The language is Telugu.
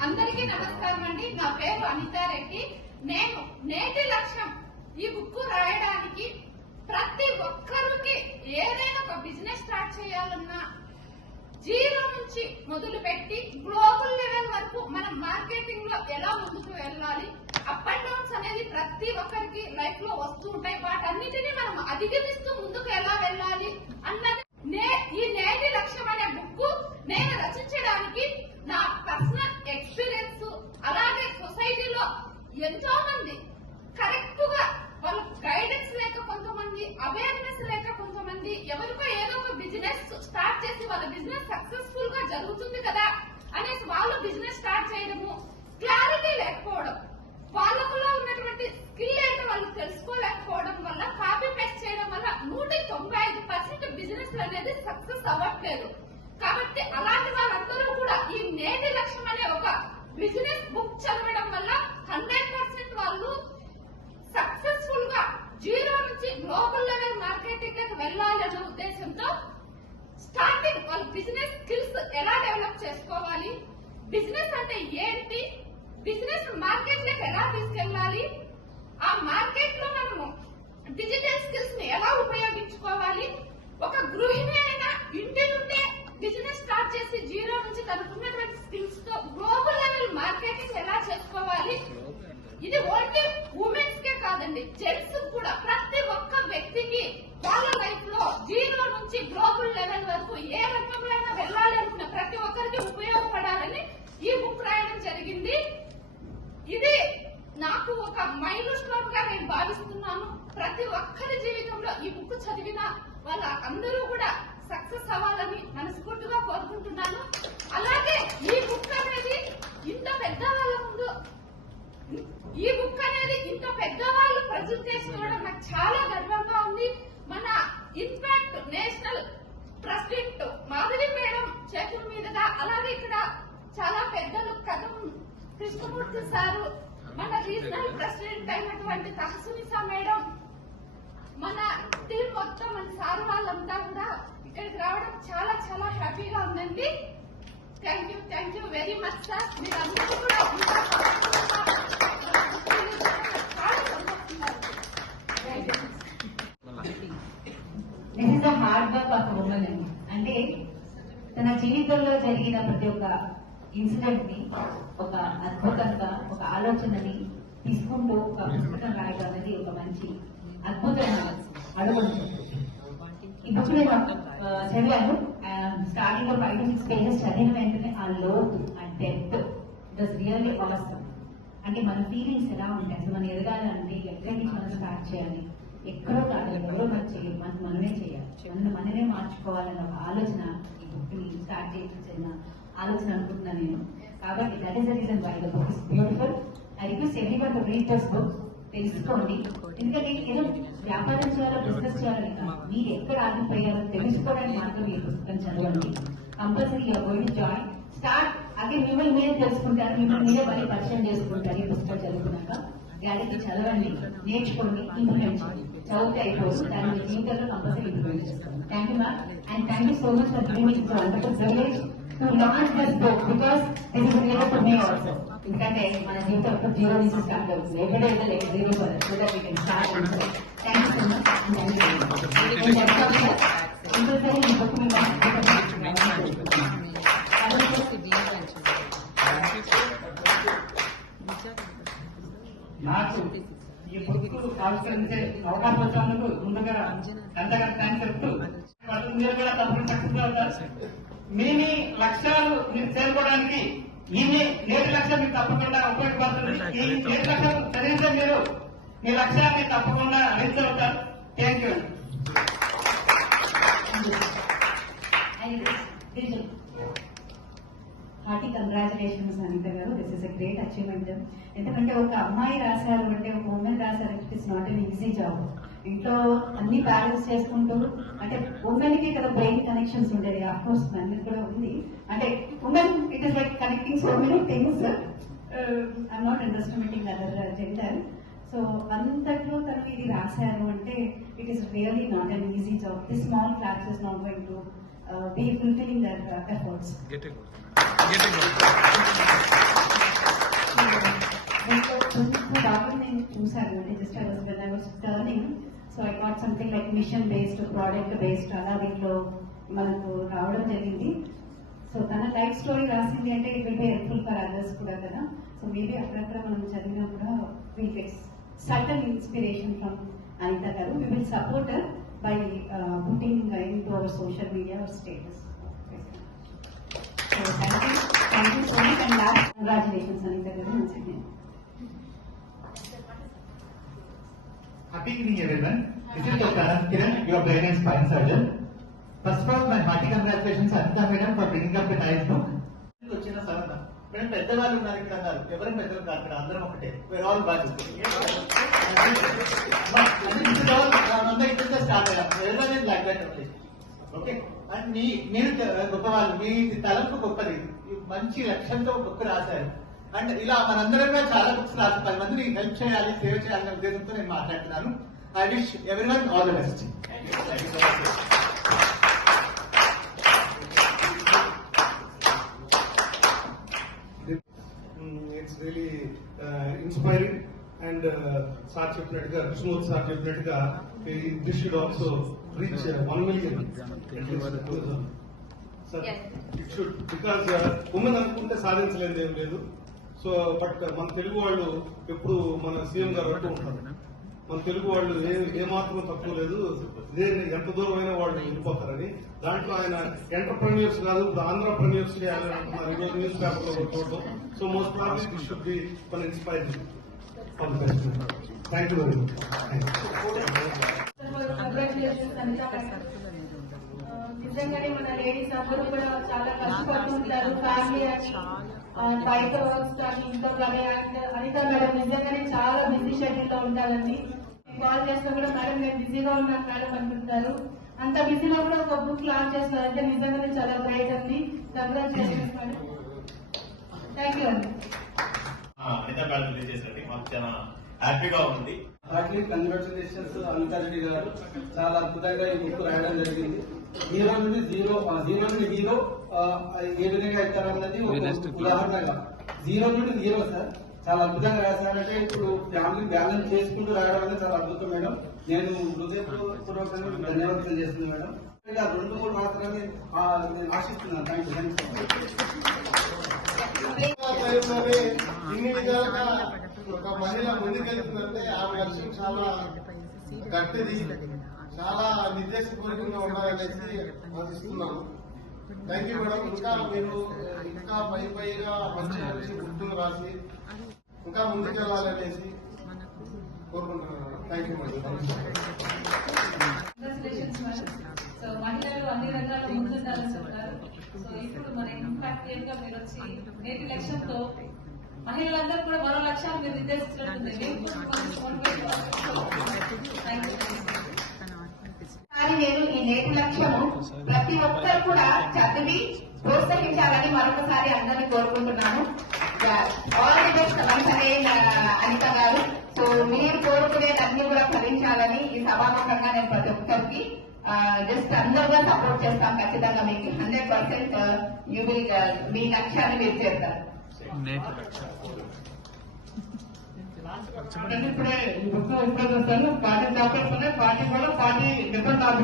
అందరికీ నమస్కారం అండి. నా పేరు అనితారెడ్డి నేను నేటి లక్ష్యం ఈ బుక్ రాయడానికి ప్రతి ఒక్కరికి ఏదైనా ఒక బిజినెస్ స్టార్ట్ చేయాలన్నా జీరో నుంచి మొదలు పెట్టి గ్లోబల్ లెవెల్ వరకు మనం మార్కెటింగ్లో ఎలా ముందుకు వెళ్ళాలి అప్ అండ్ డౌన్స్ అనేది ప్రతి ఒక్కరికి లైఫ్లో వస్తూ ఉంటాయి. వాటన్నిటిని మనం అధిగమిస్తూ ముందుకు ఎలా వెళ్ళాలి అన్నది నే- ఈ నేటి లక్ష్యం అనే బుక్ నేను రచించడానికి నా పర్సనల్ ఎక్స్పీరియన్స్ అలాగే సొసైటీలో ఎంతో మంది కరెక్ట్గా వాళ్ళ గైడెన్స్ లేక కొంతమంది అవేర్నెస్ లేక కొంతమంది ఎవరికో ఏదో ఒక బిజినెస్ స్టార్ట్ చేసి వాళ్ళ బిజినెస్ సక్సెస్ఫుల్గా జరుగుతుంది కదా అనేసి వాళ్ళు బిజినెస్ స్టార్ట్ చేయడము క్లారిటీ లేకపోవడం వాళ్ళకులో ఉన్నటువంటి స్కిల్ ఏంటో వాళ్ళు తెలుసుకోలేకపోవడం వల్ల కాపీ పేస్ట్ చేయడం వల్ల నూట తొంభై ఐదు పర్సెంట్ బిజినెస్ అనేది సక్సెస్ అవ్వట్లేదు కాబట్టి అలాంటి వాళ్ళందరూ కూడా ఈ నేటి లక్ష్యం అనే ఒక బిజినెస్ బుక్ చదవడం వల్ల హండ్రెడ్ పర్సెంట్ వాళ్ళు సక్సెస్ఫుల్గా జీరో నుంచి గ్లోబల్ లెవెల్ మార్కెటింగ్ వెళ్ళాలి అనే ఉద్దేశంతో స్టార్టింగ్ వాళ్ళ బిజినెస్ స్కిల్స్ ఎలా డెవలప్ చేసుకోవాలి బిజినెస్ అంటే ఏంటి బిజినెస్ మార్కెట్లోకి ఎలా తీసుకెళ్ళాలి ఆ మార్కెట్లో మనము డిజిటల్ స్కిల్స్ని ఎలా ఉపయోగించుకోవాలి ఒక గృహిణి అయినా ఇంటి నుండే బిజినెస్ స్టార్ట్ చేసి జీరో నుంచి తనకున్నటువంటి స్కిల్స్తో గ్లోబల్ లెవెల్ మార్కెటింగ్ ఎలా చేసుకోవాలి ఇది ఓన్లీ ఉమెన్స్ కే కాదండి జెంట్స్ కూడా ప్రతి ఒక్క వ్యక్తికి వాళ్ళ లైఫ్లో జీరో నుంచి గ్లోబల్ లెవెల్ వరకు ఏ రంగంలో అయినా వెళ్ళాలి అనుకున్న ప్రతి ఒక్కరికి ఉపయోగపడాలని ఈ బుక్ రాయడం జరిగింది. ఇది నాకు ఒక మైలు స్టోన్గా నేను భావిస్తున్నాను. ప్రతి ఒక్కరి జీవితంలో ఈ బుక్ చదివిన వాళ్ళ అందరూ కూడా సక్సెస్ అవ్వాలని మనస్ఫూర్తిగా కోరుకుంటున్నాను అలాగే ఈ బుక్ అనేది ఇంత పెద్ద వాళ్ళ ముందు ఈ బుక్ అనేది ఇంత పెద్దవాళ్ళు ప్రజెంటేషన్ ఇవ్వడం నాకు చాలా గర్వంగా ఉంది మన in fact national president Madhavi madam చేతుల మీదుగా అలాగే ఇక్కడ చాలా పెద్దలు కథం కృష్ణమూర్తి సారు మన రీజనల్ ప్రెసిడెంట్ అయినటువంటి తహసునిసా మేడం మన టీం మొత్తం మన సార్ వాళ్ళంతా కూడా ఇక్కడికి రావడం చాలా చాలా హ్యాపీగా ఉందండి. Thank you thank you very much sir మీరందరూ కూడా హార్డ్ వర్క్ ఒక ఉమెన్ అంటే తన జీవితంలో జరిగిన ప్రతి ఒక్క ఇన్సిడెంట్ని ఒక అద్భుతంగా ఒక ఆలోచనని తీసుకుంటూ ఒక పుస్తకం రాయడం అనేది ఒక మంచి అద్భుతమైన అడుగు ఈ బుక్ నేను చదివాను. స్టార్టింగ్లో ఫైవ్ టు సిక్స్ పేజెస్ చదివిన వెంటనే ఆ లోతు ఆ డెప్త్ ఇట్ వాస్ రియల్లీ అవసరం అంటే మన ఫీలింగ్స్ ఎలా ఉంటాయి? అసలు మనం ఎదగాలంటే ఎక్కడి నుంచి మనం స్టార్ట్ చేయాలి? ఎక్కడో కాదు ఎవరో మనం చేయాలి. మనం మనమే చేయాలి. మనం మనమే మార్చుకోవాలన్న ఒక ఆలోచన ఈ బుక్ని స్టార్ట్ చేసిన ఆలోచన అనుకుంటున్నాను నేను. కాబట్టి that is the reason why the book is beautiful I request everyone to read this book తెలుసుకోండి. ఎందుకంటే ఏదో వ్యాపారం చేయాలో బిజినెస్ చేయాలని మీరు ఎక్కడ ఆగిపోయారో తెలుసుకోవడానికి మాత్రం ఈ పుస్తకం చదవండి. Compulsory you're going join start అదే మిమ్మల్ని మీరే తెలుసుకుంటారు మిమ్మల్ని మీరే మళ్ళీ పరిచయం చేసుకుంటారు ఈ పుస్తకం చదువుకున్నాక. గ్యారెంటీ చదవండి నేర్చుకోండి ఇంప్లిమెంట్ చేయండి. చదివితే అయిపోదు దాన్ని మీ జీవితంలో కంపల్సరీ ఇంప్లిమెంట్ చేస్తాను thank you ma'am and thank you so much for giving wonderful privilege launch this book because this is related to me also ఎందుకంటే మన జీవితం ఒక జీరో నుంచి స్టార్ట్ అవుతుంది ఎక్కడ అయితే zero so that we can start thank you so much thank you compulsory ఈ బుక్ నాకు ఈ బుక్ ఆవిష్కరించే అవకాశం వచ్చినందుకు ముందుగా ఎంతగా థ్యాంక్స్ చెప్తూ మీరు కూడా తప్పకుండా సక్సెస్ అవుతారు మీ మీ లక్ష్యాలు మీరు చేరుకోవడానికి ఈ మీ నేటి లక్ష్యం మీకు తప్పకుండా ఉపయోగపడుతుంది. ఈ నేటి లక్ష్యం చదివితే మీరు మీ లక్ష్యాన్ని తప్పకుండా అవుతారు thank you hearty congratulations Anitha garu. This is a great achievement ఎందుకంటే ఒక అమ్మాయి రాశారు అంటే ఒక ఉమెన్ రాశారు it is not an easy job ఇంట్లో అన్ని బ్యాలెన్స్ చేసుకుంటూ అంటే ఉమెన్కి ఇక్కడ బ్రెయిన్ కనెక్షన్స్ ఉండేది అఫ్కోర్స్ నన్ను అందరికి కూడా ఉంది. అంటే women it is like connecting so many things I'm not understanding other gender so అంతట్లో తను ఇది రాశారు అంటే it is really not an easy job the small class is not going to be fulfilling their efforts దాకా నేను చూశాను. అంటే just I was when I was turning so I got something like mission based product based అలా దీంట్లో మనకు రావడం జరిగింది. సో తన లైఫ్ స్టోరీ రాసింది అంటే it will be helpful for others కూడా కదా. సో మేబీ అక్కడక్కడ మనం చదివినా కూడా will get certain inspiration from Anitha garu. We will support by putting into our social media our status so thank you thank you so much and last congratulations Anitha garu. మంచిది. Again. Happy evening, everyone. This is Dr. Anand Kiran, your brain and spine surgeon. First of all, my hearty congratulations, Anita madam, for bringing up a nice book. వచ్చిన సరదా మేడం పెద్దవాళ్ళు ఉన్నారు ఇక్కడ అన్నారు ఎవరు పెద్దలు కాదు ఇక్కడ అందరం ఒకటే వేర్ ఆల్ బాధ్యత స్టార్ట్ అయ్యాం లైక్ దట్ ఓకే అండ్ మీ మీరు గొప్పవాళ్ళు మీ తలంపు గొప్పది మంచి లక్ష్యంతో బుక్ రాశారు అండ్ ఇలా మనందరంగా చాలా బుక్స్ రాసి పది మందిని హెల్ప్ చేయాలి సేవ చేయాలనే ఉద్దేశంతో నేను మాట్లాడుతున్నాను. I wish every one all the best it's really inspiring and sir చెప్పినట్టుగా కృష్ణమూర్తి సార్ చెప్పినట్టుగా this should also reach one million sir it should because women అనుకుంటే సాధించలేదు ఏం లేదు. సో బట్ మన తెలుగు వాళ్ళు ఎప్పుడు మన సీఎం గారు అంటూ ఉంటారు. మన తెలుగు వాళ్ళు ఏ ఏమాత్రం తక్కువ లేదు. ఇదే ఎంత దూరం అయినా వాళ్ళు వెళ్ళిపోతారని. దాంట్లో ఆయన ఎంటర్ప్రెన్యూర్స్ కాదు ఇప్పుడు ఆంధ్రప్రెన్యూర్స్ చేయాలని ఈరోజు న్యూస్ పేపర్లో చూడడం so most probably this should be మన inspiring thank you very much నిజంగానే మన లేడీస్ అందరూ కూడా చాలా కష్టపడుతుంటారు. ఫ్యామిలీ అని బయట వర్క్స్ కానీ ఇంట్లో కానీ అండ్ అనిత మేడం నిజంగానే చాలా బిజీ షెడ్యూల్లో ఉంటారండి కాల్ చేస్తే కూడా మేడం నేను బిజీగా ఉన్నాను మేడం అనుకుంటారు. అంత బిజీలో కూడా ఒక బుక్ లాంచ్ చేస్తారంటే నిజంగానే చాలా గ్రేట్ అండి. కంగ్రాచులేషన్స్ మేడం థ్యాంక్ యూ అండి అనిత మేడం రిలీజ్ చేసినట్టు మాకు చాలా హ్యాపీగా ఉంది. హార్ట్లీ కంగ్రాచులేషన్స్ అనితా రెడ్డి గారు. చాలా అద్భుతంగా ఈ బుక్ రాయడం జరిగింది. హీరో నుండి జీరో ఆ జీరో నుండి ఆ, ఏ విధంగా ఎత్తారన్నది ఒక ఉదాహరణగా. జీరో నుండి హీరో సార్. చాలా అద్భుతంగా రాశారంటే ఇప్పుడు ఫ్యామిలీ బ్యాలెన్స్ చేసుకుంటూ రాయడం అనేది చాలా అద్భుతం మేడం. నేను హృదయపూర్వకంగా ధన్యవాదాలు చేస్తున్నాను మేడం. ఇంకా రెండు మూడు మాత్రమే ఆ, నేను ఆశిస్తున్నాను. థ్యాంక్ యూ థ్యాంక్ యూ ఇన్ని విధాలుగా ఒక మహిళ ముందుకెళ్తుందంటే ఆమె లక్ష్యం చాలా గట్టిది. చాలా నిర్దేశపూర్వకంగా ఉండాలనేసి ఆశిస్తున్నాను థ్యాంక్ యూ మేడం ఇంకా మీరు ఇంకా పై పైగా మంచి మంచి బుక్కులు రాసి ఇంకా ముందుకెళ్ళాలనేసి కోరుకుంటున్నాను థ్యాంక్ యూ మేడం సో మహిళలు అన్ని రంగాల్లో ముందుండాలని చెప్తారు. సో ఇప్పుడు మన ఇంపాక్ట్గా మీరు వచ్చి నేటి లక్ష్యంతో మహిళలందరూ కూడా మరో లక్ష్యాన్ని మీరు నిర్దేశించినట్టుంది ప్రోత్సహించాలని మరొకసారి అందరినీ కోరుకుంటున్నాను. ఆల్ ది బెస్ట్ వెంటనే అనిత గారు. సో మీరు కోరుకునేదన్నీ కూడా ఫలించాలని ఈ సభాముఖంగా నేను ప్రతి ఒక్కరికి జస్ట్ అందరుగా సపోర్ట్ చేస్తాం ఖచ్చితంగా మీకు. హండ్రెడ్ పర్సెంట్ యూ విల్ మీ లక్ష్యాన్ని మీరు చేస్తారు. ఇప్పుడే ఈ బుక్ ఇప్పుడే చూస్తాను పార్టీ చాప్టర్స్ ఉన్నాయి. పార్టీ కూడా పార్టీ డిఫరెంట్ టాపిక్